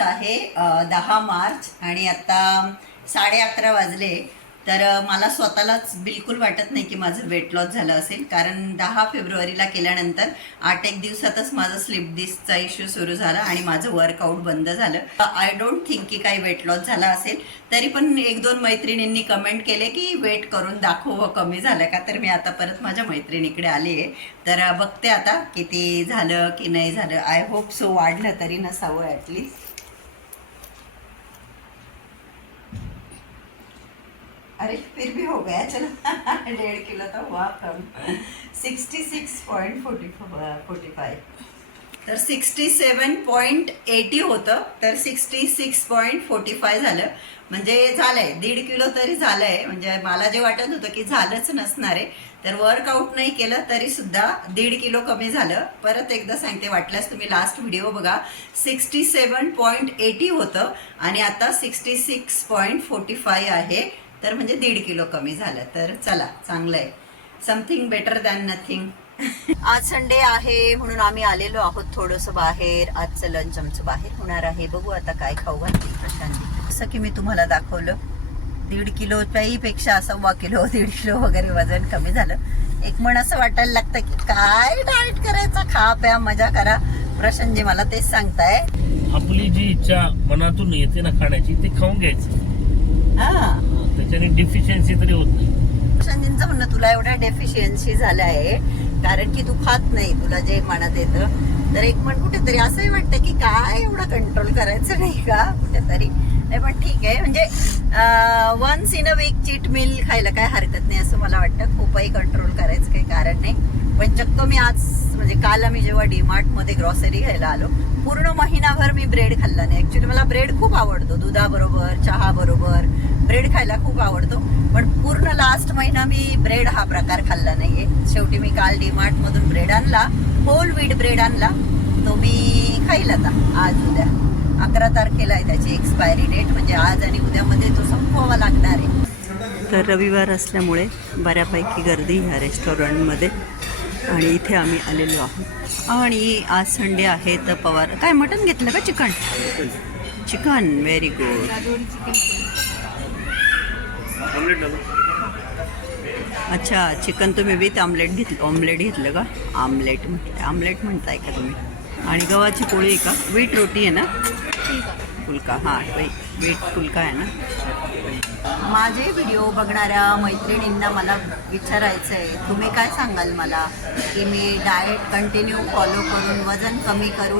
आहे दहा मार्च आणि आता साडे अकरा वाजले. तर मला स्वतःलाच बिलकुल वाटत नाही की माझं वेट लॉस झालं असेल. कारण दहा फेब्रुवारीला केल्यानंतर आठ एक दिवसातच माझा स्लिप डिस्कचा इश्यू सुरू झाला आणि माझं वर्कआउट बंद झालं. आय डोंट थिंक की काही वेट लॉस झाला असेल. तरी पण एक दोन मैत्रिणींनी कमेंट केले की वेट करून दाखव कमी झालं का? तर मी आता परत माझ्या मैत्रिणीकडे आली आहे तर बघते आता किती झालं की नाही झालं. आय होप सो वाढलं तरी नसावं ॲटलीस्ट अरे फिर भी हो गया चलो। डेढ़ किलो तो हुआ कम। Sixty six point forty forty five तर सिक्स्टी सेवन पॉईंट एटी होतं तर sixty six point forty five झालं. म्हणजे झालंय दीड किलो तरी झालंय. म्हणजे मला जे वाटत होतं की झालंच नसणार आहे तर वर्कआउट नाही केलं तरी सुद्धा दीड किलो कमी झालं. परत एकदा सांगते वाटल्यास तुम्ही लास्ट व्हिडिओ बघा. सिक्स्टी सेवन पॉईंट एटी होतं आणि आता sixty six point forty five आहे. तर म्हणजे दीड किलो कमी झालं. तर चला चांगलं आहे समथिंग बेटर दॅन नथिंग आज संडे आहे म्हणून आम्ही आलेलो आहोत थोडंसं बाहेर. आजचं लंच आमचं बाहेर होणार आहे. बघू आता काय खाऊ घालते प्रशांती. जसं की मी तुम्हाला दाखवलं दीड किलो पेक्षा सव्वा किलो दीड किलो वगैरे वजन कमी झालं. एक मन असं वाटायला लागतं की काय डाएट करायचं? खा प्या मजा करा. प्रशांतजी मला तेच सांगताय. आपली जी इच्छा मनातून येते ना खाण्याची ते खाऊन घ्यायचं. हा. त्याच्याने डिफिशियन्सी तरी होत नाही. प्रशांतजींचं म्हणणं तुला एवढ्या डेफिशियन्सी झाल्या आहे कारण की तू खात नाही तुला जे मनात येतं. तर एक पण कुठेतरी असंही वाटतं की काय एवढं कंट्रोल करायचं नाही का? कुठेतरी. नाही पण ठीक आहे. म्हणजे once in a week cheat meal खायला काय हरकत नाही असं मला वाटतं. खूपही कंट्रोल करायचं काही कारण नाही. पण चक्क मी आज म्हणजे काल आम्ही जेव्हा डीमार्टमध्ये ग्रॉसरी घ्यायला आलो पूर्ण महिनाभर मी ब्रेड खाल्ला नाही. ऍक्च्युली मला ब्रेड खूप आवडतो. दुधाबरोबर चहाबरोबर ब्रेड खायला खूप आवडतो पण पूर्ण लास्ट महिना मी ब्रेड हा प्रकार खाल्ला नाहीये. शेवटी मी काल डीमार्ट मधून ब्रेड आणला होल व्हीट ब्रेड आणला. तो मी खाईल आता आज उद्या. अकरा तारखेला आहे त्याची एक्सपायरी डेट म्हणजे आज आणि उद्यामध्ये तो संपवावा लागणार आहे. तर रविवार असल्यामुळे बऱ्यापैकी गर्दी ह्या रेस्टॉरंटमध्ये आणि इथे आम्ही आलेलो आहोत. आणि आज संडे आहे तर पवार काय मटण घेतलं का चिकन? चिकन. व्हेरी गुड अच्छा चिकन तुम्ही विथ आमलेट घेतलं ऑमलेट घेतलं का? आमलेट म्हणते आमलेट म्हणताय का तुम्ही? आणि गव्हाची पोळी आहे का? वीट रोटी आहे ना? फुलका हां वीट फुलका आहे ना? माझे व्हिडिओ बघणाऱ्या मैत्रिणींना मला विचारायचं आहे तुम्ही काय सांगाल मला? की मी डाएट कंटिन्यू फॉलो करून वजन कमी करू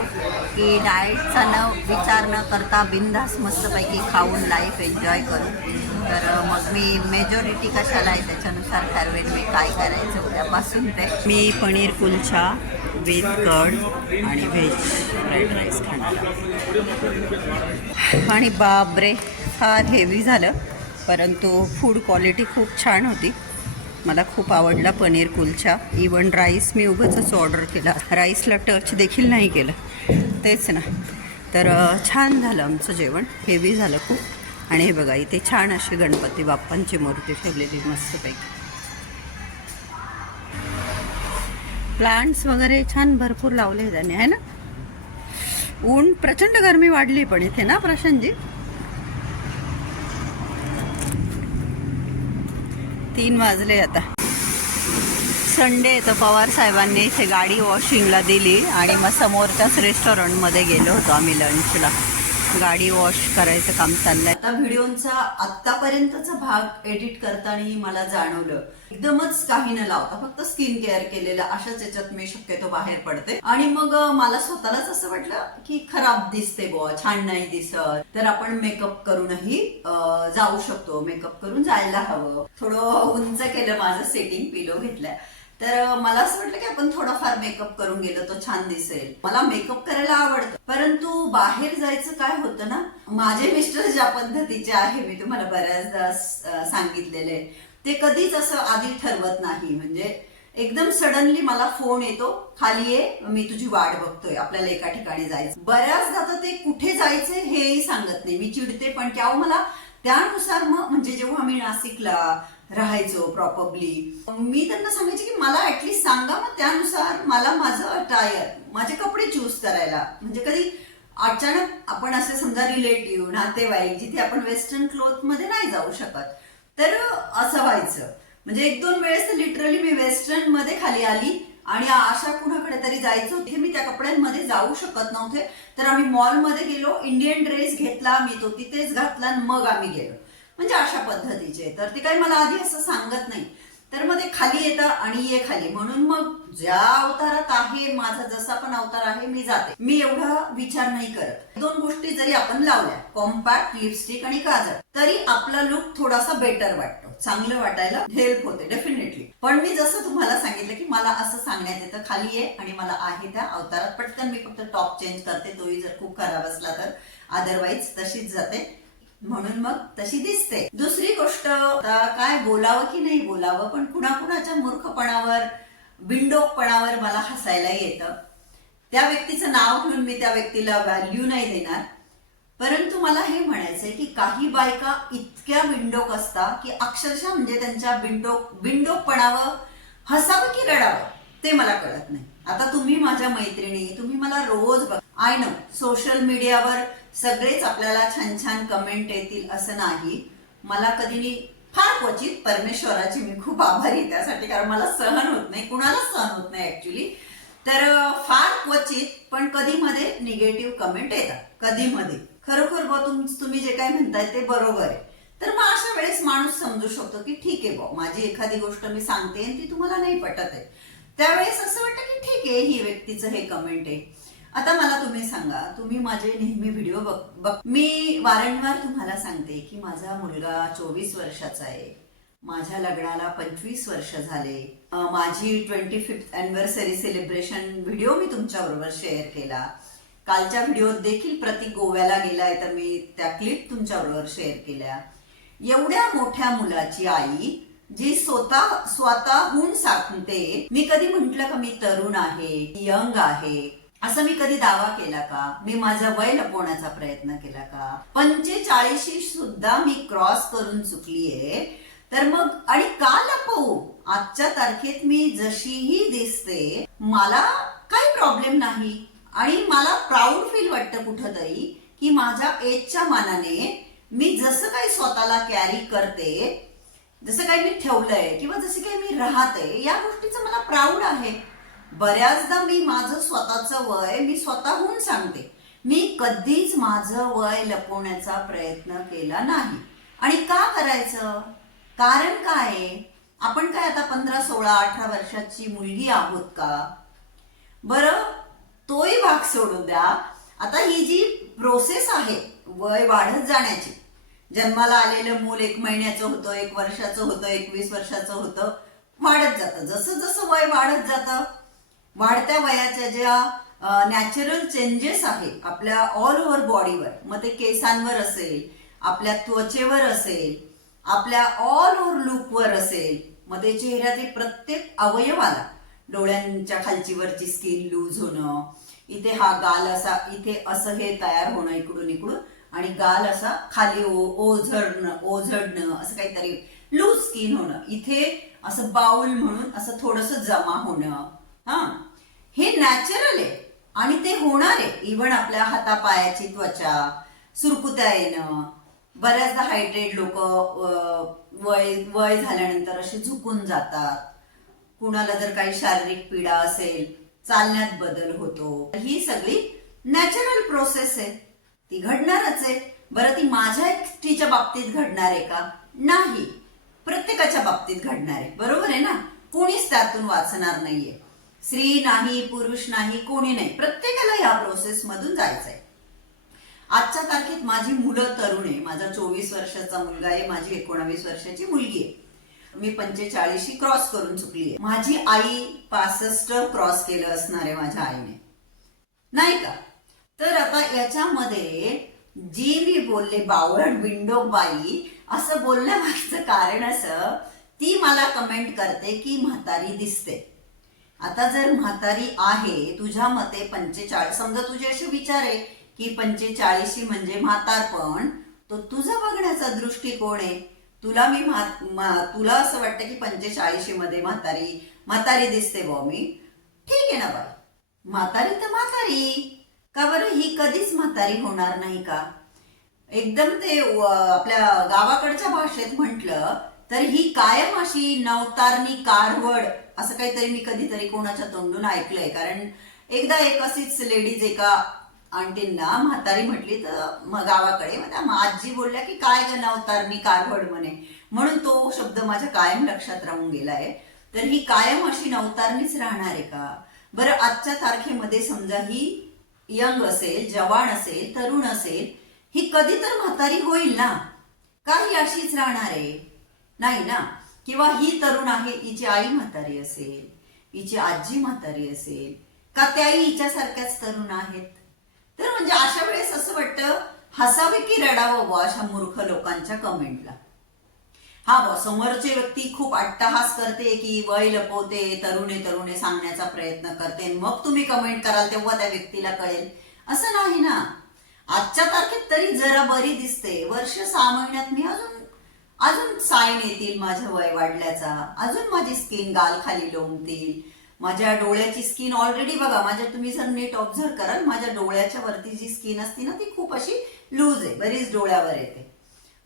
की डाएटचा न विचार न करता बिंदास मस्तपैकी खाऊन लाईफ एन्जॉय करू? तर मग मी मेजॉरिटी कशाला आहे त्याच्यानुसार ठरवेन मी काय करायचं उद्यापासून ते. मी पनीर कुलचा विथ कर्ड आणि व्हेज फ्राईड राईस खाणार. आणि बापरे फार हेवी झालं. परंतु फूड क्वालिटी खूप छान होती. मला खूप आवडला पनीर कुलचा. इवन राईस मी उगाचच ऑर्डर केला. राईसला टच देखील नाही केलं. तेच ना. तर छान झालं आमचं जेवण. हेवी झालं खूप. आणि हे बघा इथे छान अशी गणपती बाप्पांची मूर्ती ठेवलेली मस्तपैकी. प्लांट्स वगैरे छान भरपूर लावले त्याने आहे ना? ऊन प्रचंड गरमी वाढली पण इथे ना प्रशांतजी? तीन वाजले आता. संडे तर पवार साहेबांनी इथे गाडी वॉशिंगला दिली आणि मग समोरच्याच रेस्टॉरंटमध्ये गेलो होतो आम्ही लंचला गाडी वॉश करायचं काम चाललंय. आता व्हिडिओचा आतापर्यंतचा भाग एडिट करताना मला जाणवलं. एकदमच काही न लावता फक्त स्किन केअर केलेलं अशाच याच्यात मी शक्यतो बाहेर पडते. आणि मग मला स्वतःलाच असं वाटलं की खराब दिसते बुवा छान नाही दिसत. तर आपण मेकअप करूनही जाऊ शकतो. मेकअप करून जायला हवं. थोडं उंच केलं माझं सेटिंग पिलो घेतलंय. तर मला असं वाटलं की आपण थोडाफार मेकअप करून गेलो तर छान दिसेल. मला मेकअप करायला आवडतं. परंतु बाहेर जायचं काय होतं ना माझे मिस्टर ज्या पद्धतीचे आहे मी तुम्हाला बऱ्याचदा सांगितलेले ते कधीच असं आधी ठरवत नाही. म्हणजे एकदम सडनली मला फोन येतो खाली ये मी तुझी वाट बघतोय आपल्याला एका ठिकाणी जायचं. बऱ्याचदा तर ते कुठे जायचे हेही सांगत नाही. मी चिडते पण की अहो मला त्यानुसार मग म्हणजे जेव्हा मी नाशिकला राहायचो प्रॉपरली मी त्यांना सांगायचे की मला ऍटलीस्ट सांगा मग त्यानुसार मला माझं अटायर माझे कपडे चूज करायला. म्हणजे कधी अचानक आपण असे समजा रिलेटिव्ह नातेवाईक जिथे आपण वेस्टर्न क्लोथमध्ये नाही जाऊ शकत तर असं व्हायचं. म्हणजे एक दोन वेळेस लिटरली मी वेस्टर्नमध्ये खाली आली आणि अशा कुणाकडे तरी जायचं होते मी त्या कपड्यांमध्ये जाऊ शकत नव्हते. तर आम्ही मॉलमध्ये गेलो इंडियन ड्रेस घेतला मी तो तिथेच घातला आणि मग आम्ही गेलो. म्हणजे अशा पद्धतीचे. तर ते काही मला आधी असं सांगत नाही. तर मग ते खाली येतं आणि ये खाली. म्हणून मग ज्या अवतारात आहे माझा जसा पण अवतार आहे मी जाते. मी एवढा विचार नाही करत. दोन गोष्टी जरी आपण लावल्या कॉम्पॅक्ट लिपस्टिक आणि काजळ तरी आपला लुक थोडासा बेटर वाटतो. चांगलं वाटायला हेल्प होते डेफिनेटली पण मी जसं तुम्हाला सांगितलं की मला असं सांगण्यात येतं खाली ये आणि मला आहे त्या अवतारात. पटकन मी फक्त टॉप चेंज करते. तोही जर खूप खराब असला तर. अदरवाईज तशीच जाते. म्हणून मग तशी दिसते. दुसरी गोष्ट काय बोलावं की नाही बोलावं पण कुणाकुणाच्या मूर्खपणावर बिंडोकपणावर मला हसायला येतं. त्या व्यक्तीचं नाव घेऊन मी त्या व्यक्तीला व्हॅल्यू नाही देणार. परंतु मला हे म्हणायचंय की काही बायका इतक्या बिंडोक असतात की अक्षरशः म्हणजे त्यांच्या बिंडोक बिंडोकपणावं हसावं की रडावं ते मला कळत नाही. आता तुम्ही माझ्या मैत्रिणी तुम्ही मला रोज बघ आय नो सोशल मीडियावर सगळेच आपल्याला छान छान कमेंट येतील असं नाही. मला कधी मी फार क्वचित परमेश्वराची मी खूप आभारी त्यासाठी कारण मला सहन होत नाही कुणालाच सहन होत नाही ऍक्च्युली तर फार क्वचित पण कधी मध्ये निगेटिव्ह कमेंट येतात. कधी मध्ये खरोखर बा तुम तुम्ही जे काय म्हणताय ते बरोबर आहे. तर मग अशा वेळेस माणूस समजू शकतो की ठीक आहे बुवा माझी एखादी गोष्ट मी सांगते आणि ती तुम्हाला नाही पटत आहे. त्यावेळेस असं वाटतं की ठीक आहे ही व्यक्तीचं हे कमेंट आहे. आता मला तुम्ही सांगा तुम्ही माझे नेहमी व्हिडिओ बघ बघ. मी वारंवार तुम्हाला सांगते की माझा मुलगा चोवीस वर्षाचा आहे. माझ्या लग्नाला पंचवीस वर्ष झाले. माझी twenty fifth anniversary celebration video मी तुमच्याबरोबर शेअर केला. कालच्या व्हिडिओत देखील प्रतीक गोव्याला गेलाय तर मी त्या क्लिप तुमच्याबरोबर शेअर केल्या. एवढ्या मोठ्या मुलाची आई जी स्वतः स्वतःहून सांगते मी कधी म्हंटल का मी तरुण आहे यंग आहे असं मी कधी दावा केला का? मी माझं वय लपवण्याचा प्रयत्न केला का? पंचेचाळीशी सुद्धा मी क्रॉस करून चुकलीये. तर मग आणि का लपवू? आजच्या तारखेत मी जशीही दिसते मला काही प्रॉब्लेम नाही. आणि मला प्राऊड फील वाटतं कुठंतरी की माझ्या एजच्या मानाने मी जसं काही स्वतःला कॅरी करते जसं काही मी ठेवलंय किंवा जसं काही मी राहते या गोष्टीचं मला प्राऊड आहे. बऱ्याचदा मी माझं स्वतःचं वय मी स्वतःहून सांगते. मी कधीच माझं वय लपवण्याचा प्रयत्न केला नाही. आणि का करायचं? कारण काय? आहे? आपण काय आता पंधरा सोळा अठरा वर्षाची मुलगी आहोत का? बरं तोही भाग सोडू द्या. आता ही जी प्रोसेस आहे वय वाढत जाण्याची. जन्माला आलेलं मूल एक महिन्याचं होतं एक वर्षाचं होतं एकवीस वर्षाचं होतं. वाढत जातं. जसं जसं वय वाढत जातं वाढत्या वयाच्या ज्या नॅचरल चेंजेस आहे आपल्या ऑल ओव्हर बॉडीवर मग ते केसांवर असेल आपल्या त्वचेवर असेल आपल्या ऑल ओव्हर लुकवर असेल मग ते चेहऱ्यातील प्रत्येक अवयवाला डोळ्यांच्या खालची वरची स्किन लूज होणं इथे हा गाल असा इथे असं हे तयार होणं इकडून इकडून आणि गाल असा खाली ओ- ओझडणं ओझडणं असं काहीतरी लूज स्किन होणं. इथे असं बाउल म्हणून असं थोडंसं जमा होणं. हा. हे नॅचरल आहे आणि ते होणार आहे. इव्हन आपल्या हातापायाची त्वचा सुरकुत्या येणं बऱ्याचदा हायड्रेट लोक वय वय झाल्यानंतर असे झुकून जातात. कुणाला जर काही शारीरिक पीडा असेल चालण्यात बदल होतो. ही सगळी नॅचरल प्रोसेस आहे. ती घडणारच आहे. बरं ती माझ्या एकटीच्या बाबतीत घडणार आहे का? नाही. प्रत्येकाच्या बाबतीत घडणार आहे. बरोबर आहे ना? कोणीच त्यातून वाचणार नाहीये. स्त्री नाही पुरुष नाही कोणी नाही. प्रत्येकाला या प्रोसेस मधून जायचंय. आजच्या तारखेत माझी मुलं तरुण आहे. माझा चोवीस वर्षाचा मुलगा आहे. माझी एकोणावीस वर्षाची मुलगी आहे. मी पंचेचाळीशी क्रॉस करून चुकली आहे. माझी आई पासष्ट क्रॉस केलं असणार आहे माझ्या आईने. नाही का? तर आता याच्यामध्ये जी मी बोलले बावळट विंडो बाई असं बोलण्यामागचं कारण असं ती मला कमेंट करते की म्हातारी दिसते. आता जर म्हातारी आहे तुझ्या मते पंचेचाळीस समजा तुझे असे विचार आहे की पंचेचाळीशी म्हणजे म्हातारपण तो तुझा बघण्याचा दृष्टिकोन आहे. तुला मी तुला असं वाटतं की पंचेचाळीशी मध्ये म्हातारी म्हातारी दिसते बॉ मी. ठीक आहे ना बाई. म्हातारी तर म्हातारी. का बरं? ही कधीच म्हातारी होणार नाही का? एकदम ते आपल्या गावाकडच्या भाषेत म्हटलं तर ही कायम अशी नवतारणी कारवड असं काहीतरी मी कधीतरी कोणाच्या तोंडून ऐकलंय. कारण एकदा एक अशीच लेडीज एका आंटींना म्हातारी म्हटली तर मग गावाकडे मग त्या आजी बोलल्या की काय ग मी कारवड म्हणे. म्हणून तो शब्द माझ्या कायम लक्षात राहून गेलाय. तर ही कायम अशी नवतारणीच राहणार आहे का? बरं आजच्या तारखेमध्ये समजा ही यंग असेल जवान असेल तरुण असेल ही कधी तर म्हातारी होईल ना? का ही अशीच राहणार आहे? नाही ना? किंवा ही तरुण आहे हिची आई म्हातारी असेल हिची आजी म्हातारी असेल का त्याही हिच्यासारख्याच तरुण आहेत? तर म्हणजे अशा वेळेस असं वाटतं हसावे की रडावं बुवा अशा मूर्ख लोकांच्या कमेंटला. हा बॉ समोरची व्यक्ती खूप अट्टहास करते की वय लपवते तरुणे तरुणे सांगण्याचा प्रयत्न करते मग तुम्ही कमेंट कराल तेव्हा त्या व्यक्तीला कळेल. असं नाही ना. आजच्या तारखेत तरी जरा बरी दिसते. वर्ष सहा महिन्यात मी अजून अजून साईन येतील माझं वय वाढल्याचा अजून माझी स्किन गाल खाली लोंबतील. माझ्या डोळ्याची स्किन ऑलरेडी बघा माझ्या तुम्ही जर नीट ऑब्झर्व कराल माझ्या डोळ्याच्या वरती जी स्किन असते ना ती खूप अशी लूज आहे बरीच डोळ्यावर येते.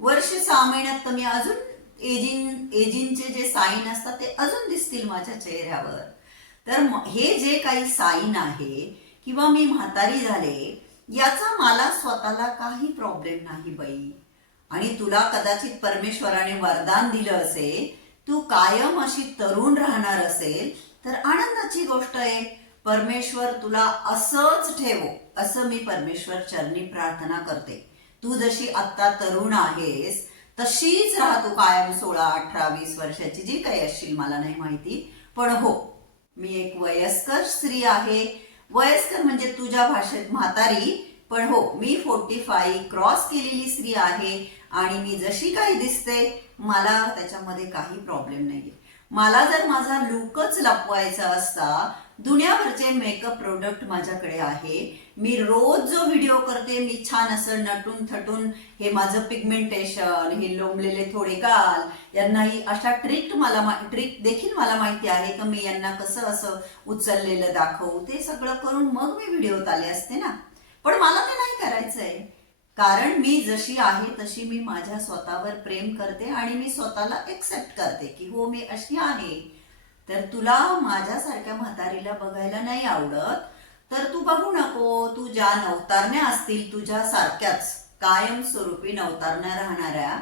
वर्ष सहा महिन्यात तर मी अजून एजिंग एजिंगचे जे साईन असतात ते अजून दिसतील माझ्या चेहऱ्यावर. तर हे जे काही साईन आहे किंवा मी म्हातारी झाले याचा मला स्वतःला काही प्रॉब्लेम नाही बाई. आणि तुला कदाचित परमेश्वराने वरदान दिलं असेल तू कायम अशी तरुण राहणार असेल तर आनंदाची गोष्ट आहे. परमेश्वर तुला असंच ठेवो असं मी परमेश्वर चरणी प्रार्थना करते. तू जशी आत्ता तरुण आहेस तशीच राहा तू कायम सोळा अठरा वीस वर्षाची जी काही असशील मला नाही माहिती. पण हो मी एक वयस्कर स्त्री आहे. वयस्कर म्हणजे तुझ्या भाषेत म्हातारी पण हो मी फोर्टी फाईव्ह क्रॉस केलेली स्त्री आहे आणि मी जशी काही दिसते मला त्याच्यामध्ये काही प्रॉब्लेम नाहीये. मला जर माझा लुकच लपवायचा असता दुनियाभरचे मेकअप प्रोडक्ट माझ्याकडे आहे. मी रोज जो व्हिडिओ करते मी छान असं नटून थटून हे माझं पिगमेंटेशन हे लोंबलेले थोडे गाल यांनाही अशा ट्रिक मला ट्रिक देखील मला माहिती आहे की मी यांना कसं असं उचललेलं दाखवू ते सगळं करून मग मी व्हिडिओत आले असते ना. पण मला ते नाही करायचंय. कारण मी जशी आहे तशी मी माझ्या स्वतःवर प्रेम करते आणि मी स्वतःला एक्सेप्ट करते की हो मी अशी आहे. तर तुला माझ्यासारख्या म्हातारीला बघायला नाही आवडत? तर तू बघू नको. तू ज्या नवतारण्या असतील तुझ्या सारख्याच कायमस्वरूपी नवतारण्या राहणाऱ्या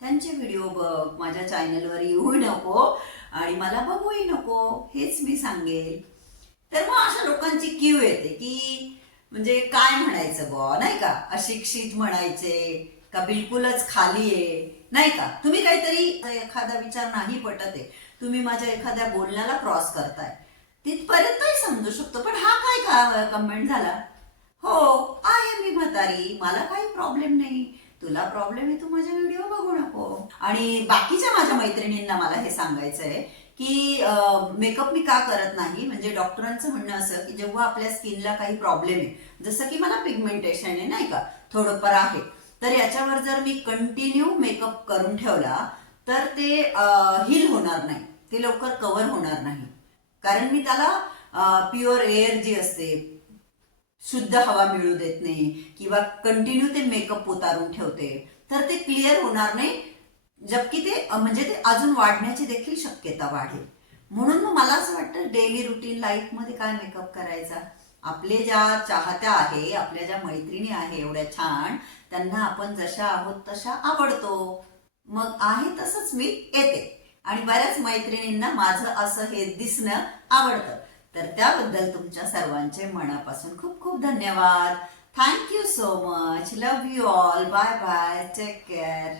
त्यांचे व्हिडिओ बघ. माझ्या चॅनलवर येऊही नको आणि मला बघूही नको. हेच मी सांगेल. तर मग अशा लोकांची क्यू येते की म्हणजे काय म्हणायचं बॉ नाही का? अशिक्षित म्हणायचे का बिलकुलच खाली आहे? नाही का? तुम्ही काहीतरी एखादा विचार नाही पटत आहे. तुम्ही माझ्या एखाद्या बोलण्याला क्रॉस करताय. तिथपर्यंतही समजू शकतो पण हा काय का कमेंट झाला? हो आहे मी म्हातारी मला काही प्रॉब्लेम नाही. तुला प्रॉब्लेम आहे तू माझे व्हिडिओ बघू नको. आणि बाकीच्या माझ्या मैत्रिणींना मला हे सांगायचं आहे की मेकअप मी का करत नाही? म्हणजे डॉक्टरांचं म्हणणं असं की जेव्हा आपल्या स्किनला काही प्रॉब्लेम आहे जसं की मला पिगमेंटेशन आहे नाही का? थोडंफार आहे. तर याच्यावर जर मी कंटिन्यू मेकअप करून ठेवला तर ते हिल होणार नाही. ते लवकर कव्हर होणार नाही. कारण मी त्याला प्युअर एअर जी असते शुद्ध हवा मिळू देत नाही किंवा कंटिन्यू ते मेकअप उतारून ठेवते तर ते क्लिअर होणार नाही. जबकि ते म्हणजे ते अजून वाढण्याची देखील शक्यता वाढेल. म्हणून मग मला असं वाटतं डेली रुटीन लाईफमध्ये काय मेकअप करायचा? आपले ज्या चाहत्या आहे आपल्या ज्या मैत्रिणी आहे एवढ्या छान त्यांना आपण जशा आहोत तशा आवडतो. मग आहे तसंच मी येते. आणि बऱ्याच मैत्रिणींना माझं असं हे दिसणं आवडतं. तर त्याबद्दल तुमच्या सर्वांचे मनापासून खूप खूप धन्यवाद. Thank you so much love you all bye bye take care